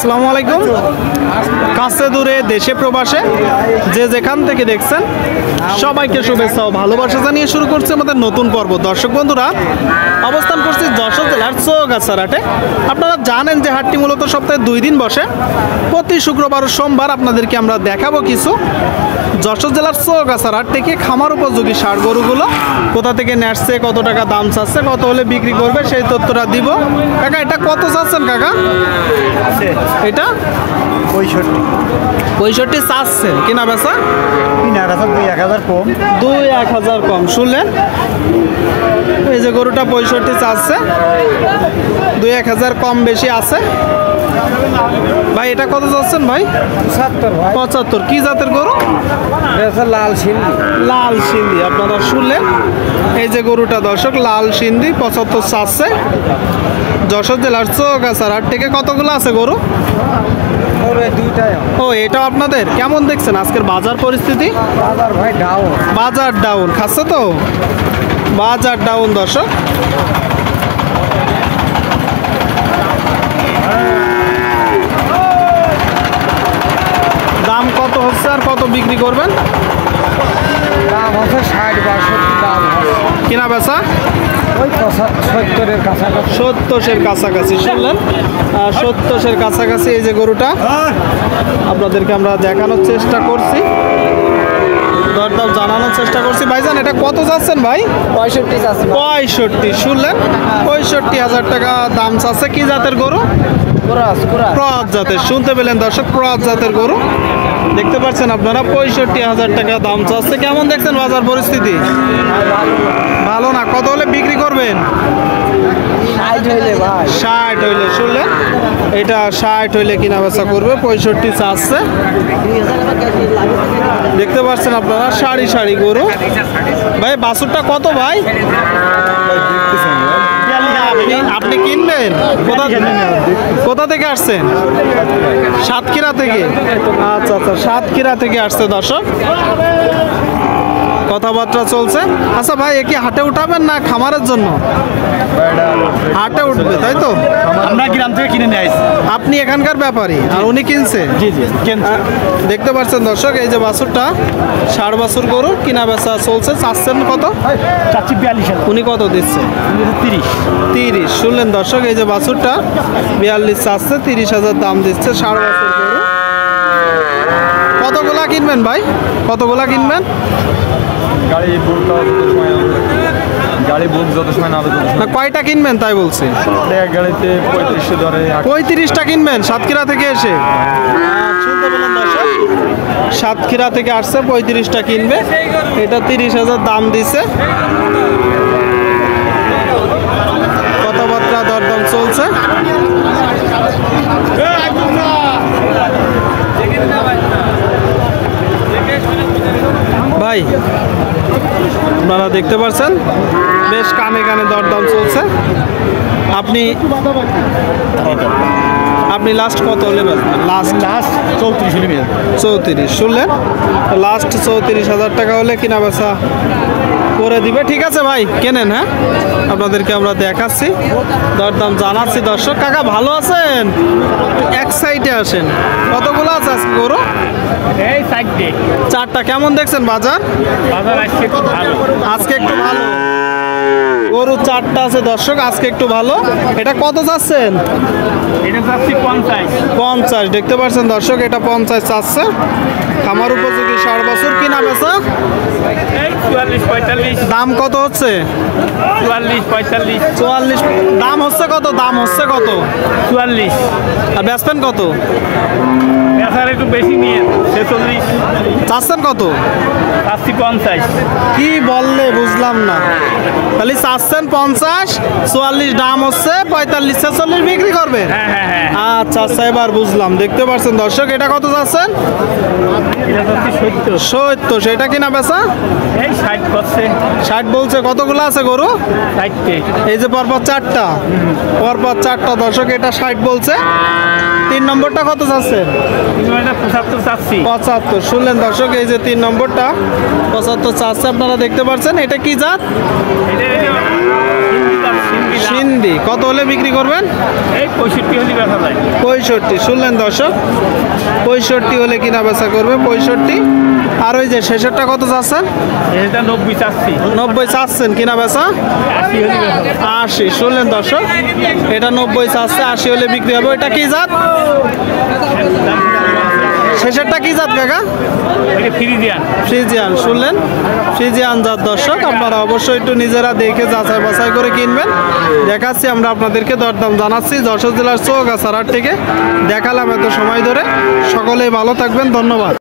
আসসালামু আলাইকুম। কাছে দূরে দেশে প্রবাসে যে যেখান থেকে দেখছেন সবাইকে শুভেচ্ছা ও ভালোবাসা জানিয়ে শুরু করছে আমাদের নতুন পর্ব। দর্শক বন্ধুরা, অবস্থান করছি যশোর জেলার চৌগাছার হাটে। আপনারা জানেন যে হাটটি মূলত সপ্তাহে 2 দিন বসে। প্রতি শুক্রবার ও সোমবার আপনাদেরকে আমরা দেখাবো কিছু যশোর জেলার চৌগাছার হাট থেকে খামার উপযোগী ষাঁড় গরুগুলো কোথা থেকে নেসছে, কত টাকা দাম চাচ্ছে, কত হলে বিক্রি করবে সেই তথ্যটা দিব। কাকা এটা কত চাচ্ছেন কাকা? এটা 65 চাচ্ছেন, কিনা বেচা? কিনা বেচা 2-1000 কম। 2-1000 কম। শুনলেন, এই যে গরুটা 65 চাচ্ছে, 2-1000 কম বেশি আছে। ভাই এটা কত চাচ্ছেন ভাই? 75। কি জাতের গরু? লাল সিন্ধি। লাল সিন্ধি। আপনারা শুনলেন, এই যে গরুটা দর্শক লাল সিন্ধি 75 চাচ্ছে। যশোর জেলার চৌগাছার হাট থেকে কতগুলো আছে গরু? ও, এটাও আপনাদের? কেমন দেখছেন আজকের বাজার পরিস্থিতি? বাজার ডাউন খাচ্ছে তো, বাজার ডাউন দর্শক। দাম কত হচ্ছে আর কত বিক্রি করবেন? দাম হচ্ছে 60-62 দাম। কিনা বেচা ওই 70-এর কাছাকাছি। 70-এর কাছাকাছি। শুনলেন, 70-এর কাছাকাছি এই যে গরুটা আপনাদেরকে আমরা দেখানোর চেষ্টা করছি, দরদাম জানানোর চেষ্টা করছি। ভাইজান এটা কত যাচ্ছেন ভাই? 65। শুনলেন, 65,000 টাকা দাম চাচ্ছে। কি জাতের গরু? ক্রস জাতের। শুনতে পেলেন দর্শক, ক্রস জাতের গরু দেখতে পাচ্ছেন আপনারা। 65,000 টাকা দাম চাচ্ছে। কেমন দেখছেন বাজার পরিস্থিতি? ভালো না। কত হলে বিক্রি করবেন? 60 হইলে। শুনলেন, এটা 60 হইলে কিনা বেচা করবে। 65 চাচ্ছে। দেখতে পাচ্ছেন আপনারা সারি সারি গরু। ভাই বাছুরটা কত ভাই? আপনি কিনবেন? কোথা থেকে আসছেন? সাতক্ষীরা থেকে। আচ্ছা আচ্ছা, সাতক্ষীরা থেকে আসছে দর্শক। কথাবার্তা চলছে। আচ্ছা ভাই, এ কি হাটে উঠাবেন না খামারের জন্য? হাটে উঠবে, তাই তো? আমরা গ্রাম থেকে কিনে নিয়ে আসছি। আপনি এখানকার ব্যাপারী আর উনি কিনছে? জি জি। দেখতে পাচ্ছেন দর্শক, এই যে বাছুরটা 60 বাছুর গরু কিনা বেচা চলছে। চাচ্ছেন কত? 42। উনি কত দিচ্ছে? 30। শুনলেন দর্শক, এই যে বাছুরটা 42 চাচ্ছে, 30,000 দাম দিচ্ছে। 60 বাছুর গরু। কতগুলা কিনবেন ভাই? কতগুলা কিনবেন? গাড়ি বুক যত সময় না না, কয়টা কিনবেন তাই বলছি? এক গাড়িতে 35 ধরে। 35টা কিনবেন সাতক্ষীরা থেকে এসে? শুনতে পেলেন দর্শক, সাতক্ষীরা থেকে আসছে, 35টা কিনবে। এটা 30,000 দাম দিছে। কথাবার্তা দরদাম চলছে। ভাই আপনারা দেখতে পাচ্ছেন বেশ কানে কানে দরদাম চলছে। আপনি লাস্ট কত হলে বেচবেন? লাস্ট 34। শুনলেন, লাস্ট 34,000 টাকা হলে কিনা বেচা করে দিবে। ঠিক আছে ভাই, কেনেন। হ্যাঁ, আপনাদেরকে আমরা দেখাচ্ছি, দরদাম জানাচ্ছি। দর্শক কাকা ভালো আছেন? এক সাইডে আসেন। কতগুলো আছে আজকে গরু? এই 4টা। কেমন দেখছেন বাজার? আজকে একটু ভালো। আজকে একটু ভালো। গরু 4টা আছে দর্শক, আজকে একটু ভালো। এটা কত চাচ্ছেন? এটা চাচ্ছি 50। দেখতে পাচ্ছেন দর্শক, এটা 50 চাচ্ছে। খামার উপযোগী 60 বছর। কিনা বেচা 44-45। দাম কত হচ্ছে? 44-45। দাম হচ্ছে কত? দাম হচ্ছে কত? 44। আর বেচবেন কত? বেচার একটু বেশি নিয়ে 46। চাচ্ছেন কত? চাচ্ছি 50। কি বললে বুঝলাম না। তাহলে চাচ্ছেন 50, 44 দাম হচ্ছে, 45-46 বিক্রি করবে। হ্যাঁ। আচ্ছা আচ্ছা, এবার বুঝলাম। দেখতে পাচ্ছেন দর্শক, এটা কত চাচ্ছেন? এটা চাচ্ছি 70। সেটা কিনা বেচা? এই 60 করছে। 60 বলছে। কতগুলো আছে গরু? 60। এই যে পরপর 4টা, পরপর 4টা দর্শক, এটা 60 বলছে। 3 নম্বরটা কত চাচ্ছেন? 75 চাচ্ছি। 75। শুনলেন দর্শক, এই যে 3 নম্বরটা 75 চাচ্ছে। আপনারা দেখতে পাচ্ছেন, এটা কি জাত? এটা সিন্ধি হিন্দি কত হলে বিক্রি করবেন? এই 65 হলে বেচা যায়। 65 শুনলেন দর্শক, 65 হলে কিনা বেচা করবে 65। আর ওই যে শেষেরটা কত চাচ্ছেন? এটা 90 চাচ্ছি। 90 চাচ্ছেন, কিনা বেচা 80 হলে বেচা যায়। 80 শুনলেন দর্শক, এটা 90 চাচ্ছে, 80 হলে বিক্রি হবে। এটা কি জাত? শেষেরটা কি জাত কাকা? এটা ফ্রিজিয়ান। ফ্রিজিয়ান শুনলেন, ফ্রিজিয়ান জাত দর্শক। আপনারা অবশ্যই একটু নিজেরা দেখে যাচাই বাছাই করে কিনবেন। দেখাচ্ছি আমরা আপনাদেরকে, দরদাম জানাচ্ছি যশোর জেলার চৌগাছার হাট থেকে। দেখালাম এত সময় ধরে। সকলেই ভালো থাকবেন, ধন্যবাদ।